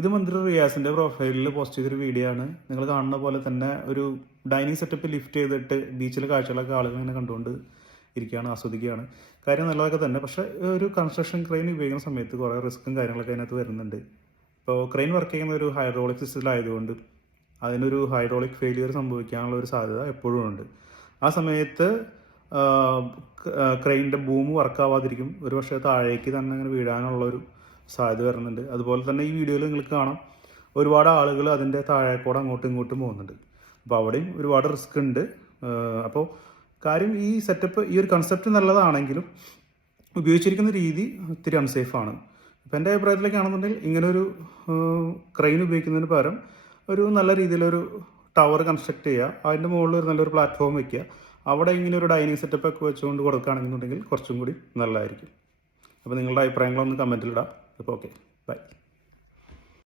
ഇത് മന്ത്രി റിയാസിൻ്റെ പ്രൊഫൈലിൽ പോസ്റ്റ് ചെയ്തൊരു വീഡിയോ ആണ്. നിങ്ങൾ കാണുന്ന പോലെ തന്നെ ഒരു ഡൈനിങ് സെറ്റപ്പ് ലിഫ്റ്റ് ചെയ്തിട്ട് ബീച്ചിലെ കാഴ്ചകളൊക്കെ ആളുകൾ ഇങ്ങനെ കണ്ടുകൊണ്ട് ഇരിക്കുകയാണ്, ആസ്വദിക്കുകയാണ്. കാര്യം നല്ലതൊക്കെ തന്നെ. പക്ഷേ ഒരു കൺസ്ട്രക്ഷൻ ക്രെയിൻ ഉപയോഗിക്കുന്ന സമയത്ത് കുറേ റിസ്ക്കും കാര്യങ്ങളൊക്കെ അതിനകത്ത് വരുന്നുണ്ട്. ഇപ്പോൾ ക്രെയിൻ വർക്ക് ചെയ്യുന്ന ഒരു ഹൈഡ്രോളിക് സിസ്റ്റത്തിലായതുകൊണ്ട് അതിനൊരു ഹൈഡ്രോളിക് ഫെയിലിയർ സംഭവിക്കാനുള്ള ഒരു സാധ്യത എപ്പോഴും ഉണ്ട്. ആ സമയത്ത് ക്രെയിനിൻ്റെ ബൂം വർക്കാവാതിരിക്കും, ഒരു പക്ഷേ താഴേക്ക് തന്നെ അങ്ങനെ വീഴാനുള്ളൊരു സാധ്യത വരുന്നുണ്ട്. അതുപോലെ തന്നെ ഈ വീഡിയോയിൽ നിങ്ങൾക്ക് കാണാം ഒരുപാട് ആളുകൾ അതിൻ്റെ താഴേക്കൂടെ അങ്ങോട്ടും ഇങ്ങോട്ടും പോകുന്നുണ്ട്. അപ്പോൾ അവിടെയും ഒരുപാട് റിസ്ക് ഉണ്ട്. അപ്പോൾ കാര്യം ഈ സെറ്റപ്പ്, ഈ ഒരു കൺസെപ്റ്റ് നല്ലതാണെങ്കിലും ഉപയോഗിച്ചിരിക്കുന്ന രീതി ഒത്തിരി അൺസേഫാണ്. ഇപ്പോൾ എൻ്റെ അഭിപ്രായത്തിലേക്കാണെന്നുണ്ടെങ്കിൽ ഇങ്ങനൊരു ക്രെയിൻ ഉപയോഗിക്കുന്നതിന് പകരം ഒരു നല്ല രീതിയിലൊരു ടവർ കൺസ്ട്രക്ട് ചെയ്യുക, അതിൻ്റെ മുകളിൽ ഒരു നല്ലൊരു പ്ലാറ്റ്ഫോം വയ്ക്കുക, അവിടെ ഇങ്ങനെ ഒരു ഡൈനിങ് സെറ്റപ്പൊക്കെ വെച്ചുകൊണ്ട് കൊടുക്കുകയാണെന്നുണ്ടെങ്കിൽ കുറച്ചും കൂടി നല്ലതായിരിക്കും. അപ്പോൾ നിങ്ങളുടെ അഭിപ്രായങ്ങളൊന്ന് കമൻറ്റിലിടാം. അപ്പോൾ ഓക്കെ, ബൈ.